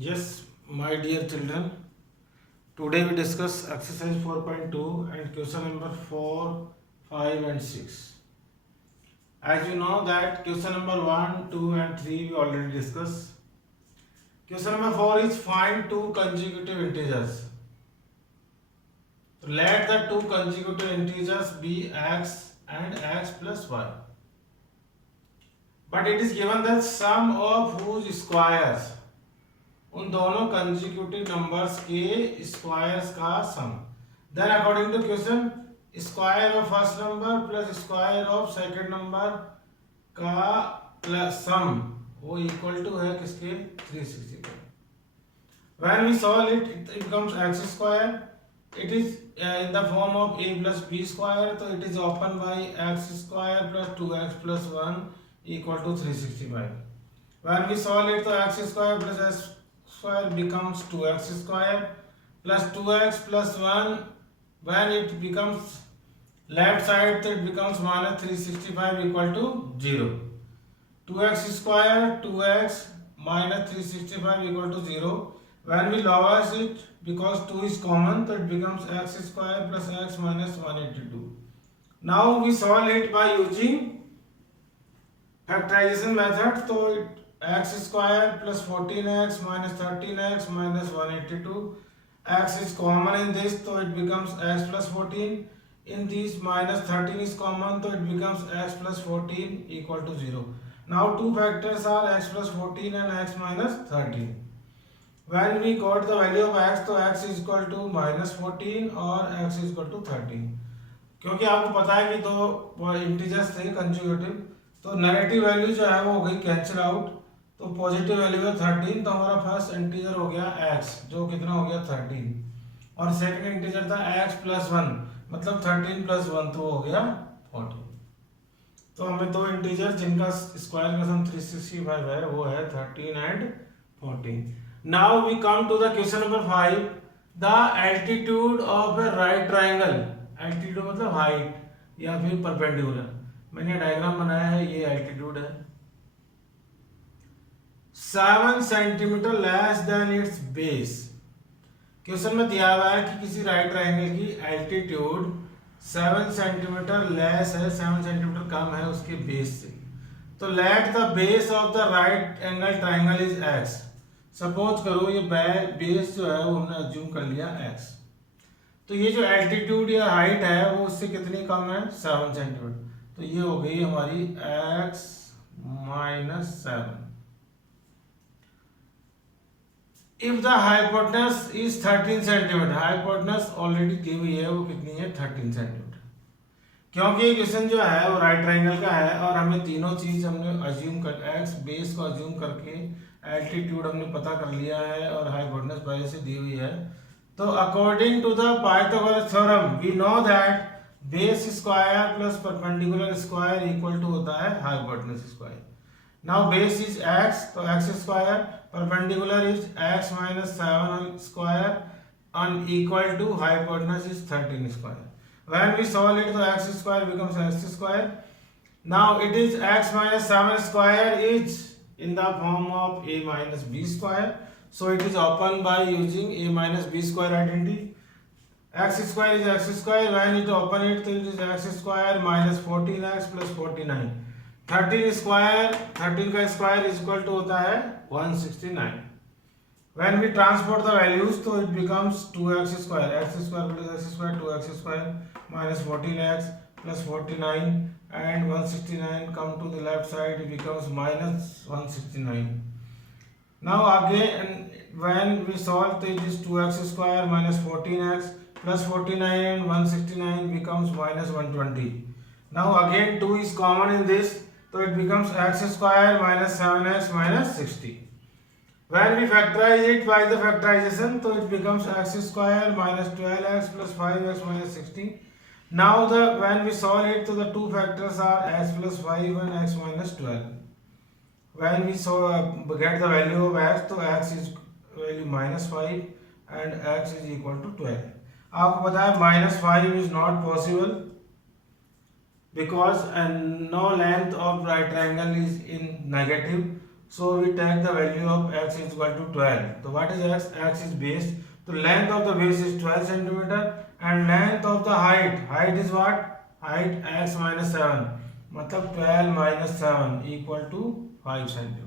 Yes, my dear children, today we discuss exercise 4.2 and question number 4, 5 and 6. As you know that question number 1, 2 and 3 we already discussed. Question number 4 is find two consecutive integers. So let the two consecutive integers be x and x plus y. But it is given that sum of whose squares, उन दोनों consecutive numbers के squares का sum. Then according to question square of first number plus square of second number का plus sum वो equal to है किसके 360. When we solve it it becomes x square. It is in the form of a plus b square. तो it is open by x square plus 2x plus 1 equal to 365. When we solve it तो x square plus s square becomes 2x square plus 2x plus 1. When it becomes left side so it becomes minus 365 equal to 0. 2x square 2x minus 365 equal to 0. When we lower it, because 2 is common, so it becomes x square plus x minus 182. Now we solve it by using factorization method. So it x square plus 14x minus 13x minus 182. X is common in this, so it becomes x plus 14. In this minus 13 is common, so it becomes x plus 14 equal to 0. Now two factors are x plus 14 and x minus 13. When we got the value of x, तो x is equal to minus 14 और x is equal to 13. क्योंकि आपको पता है कि दो इंटीजर्स थे कंसेक्यूटिव, तो नेगेटिव वैल्यू जो है वो हो गई कैंसिल आउट. तो पॉजिटिव वैल्यू है 13. तो हमारा फर्स्ट इंटीजर हो गया x जो कितना हो गया 13 और सेकंड इंटीजर था x प्लस 1 मतलब 13 प्लस 1 तो हो गया 14. तो हमें दो इंटीजर जिनका स्क्वायर का सम 365 है वो है 13 and 14. Now we come to the question number 5. The altitude of a right triangle. Altitude मतलब हाइट या फिर परपेंडिकुलर. मैंने डायग्राम बनाया है, ये एल्टीट्यूड है. 7 centimetre less than it's base. Question में दिया हुआ है कि किसी राइट ट्राइंगल की एल्टीट्यूड 7 सेंटीमीटर लेस है, 7 सेंटीमीटर कम है उसके बेस से. तो let the base of the right angle triangle is x. Suppose करो ये बेस जो है वो हमने अज्यूम कर लिया x. तो ये जो एल्टीट्यूड या हाइट है वो उससे कितनी कम है 7 सेंटीमीटर. तो ये हो गई हमारी x minus 7. If the hypotenuse is 13 centimetre, hypotenuse already दी हुई है वो कितनी है 13 सेंटीमीटर. क्योंकि ये क्वेश्चन जो है वो राइट ट्राइंगल का है और हमें तीनों चीज हमने अज्यूम कर x बेस को अज्यूम करके एल्टीट्यूड हमने पता कर लिया है और हाइपोटेनस पहले से दी हुई है. तो according to the Pythagoras theorem we know that base square plus perpendicular square equal to होता है hypotenuse square. Now base is x तो x square, perpendicular is x minus 7 square and equal to hypotenuse is 13 square. When we solve it, the x square becomes x square. Now it is x minus 7 square is in the form of a minus b square. So it is open by using a minus b square identity. X square is x square. When it open it, so it is x square minus 14x plus 49. 13 square 13 का square is equal to होता है 169. When we transport the values तो it becomes 2x square, x square plus x square 2x square minus 14x plus 49 and 169 come to the left side it becomes minus 169. Now again when we solve तो it is 2x square minus 14x plus 49 and 169 becomes minus 120. Now again 2 is common in this. So it becomes x square minus 7x minus 60. When we factorize it by the factorization, so it becomes x square minus 12x plus 5x minus 60. Now when we solve it, so the two factors are x plus 5 and x minus 12. When we get the value of x, so x is value minus 5 and x is equal to 12. आपको पता है minus 5 is not possible. Because no length of right triangle is in negative, So we take the value of x is equal to 12. So what is x? X is base. So length of the base is 12 centimeter and length of the height. Height is what? Height x minus 7. मतलब 12 minus 7 equal to 5 centimeter.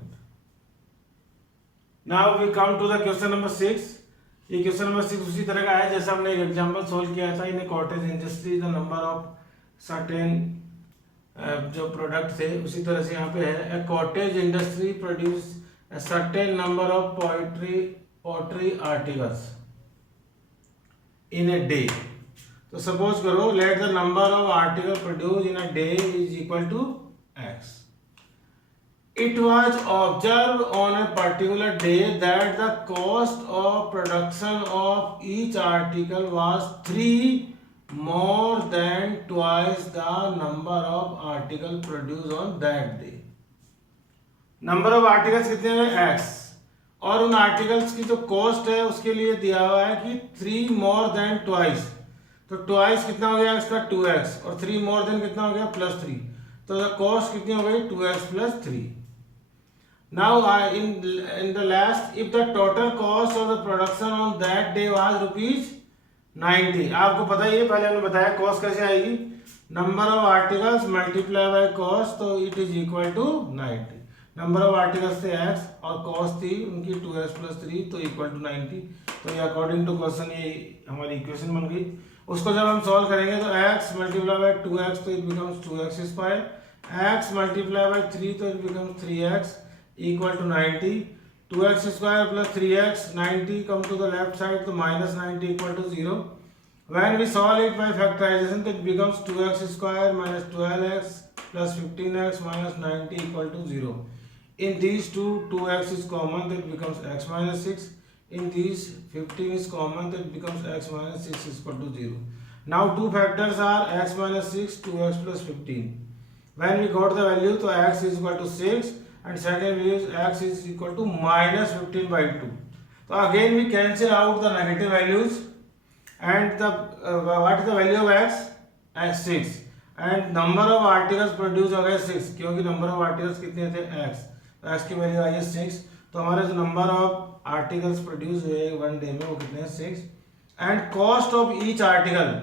Now we come to the question number 6. ये question number 6 उसी तरह का है जैसा हमने एक example solve किया था. In a cottage industry the number of certain जो प्रोडक्ट थे उसी तरह से यहाँ पे है. A cottage industry produce a certain number of pottery articles in a day. तो सपोज करो let the number of article produce in a day is equal to x. It was observed on a particular day that the cost of production of each article was 3 more than twice the number of articles produced on that day. Number of articles कितने हैं? X. और उन आर्टिकल्स की जो कॉस्ट है उसके लिए दिया हुआ है कि 3 more than twice. तो twice कितना हो गया इसका 2x और 3 more than कितना हो गया +3. तो कॉस्ट कितनी हो गई 2x + 3. Now in the last, if the total cost of the production on that day was rupees 90. आपको पता ही है, पहले हमने बताया कॉस्ट कैसे आएगी. Number of articles multiply by cost, तो it is equal to 90. Number of articles थे x और कॉस्ट थी उनकी 2x + 3 तो इक्वल टू 90. तो ये अकॉर्डिंग टू क्वेश्चन ये हमारी इक्वेशन बन गई. उसको जब हम सॉल्व करेंगे तो x मल्टीप्लाई बाय 2x तो it becomes 2x². x multiply by 3 तो it becomes 3x equal to 90. 2x square plus 3x 90 come to the left side, so minus 90 equal to 0. When we solve it by factorization, it becomes 2x square minus 12x plus 15x minus 90 equal to 0. In these two, 2x is common, that becomes x minus 6. In these, 15 is common, that becomes x minus 6 is equal to 0. Now two factors are x minus 6, 2x plus 15. When we got the value, so x is equal to 6. And second value is x is equal to minus 15 by 2. So again we cancel out the negative values and the what is the value of x? X 6 and number of articles produced हो गए 6 क्योंकि number of articles कितने थे x. तो x की वैल्यू आई है 6. तो हमारे जो number of articles produced हुए वन डे में वो कितने हैं 6. And cost of each article,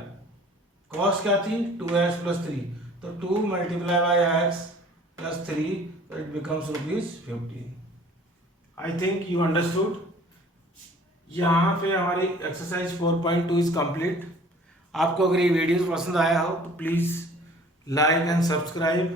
cost क्या थी 2x plus 3. तो 2 multiply by x plus 3 so it becomes rupees 15. I think you understood. यहाँ पे हमारी एक्सरसाइज 4.2 इज कंप्लीट. आपको अगर ये वीडियोस पसंद आया हो तो प्लीज़ लाइक एंड सब्सक्राइब.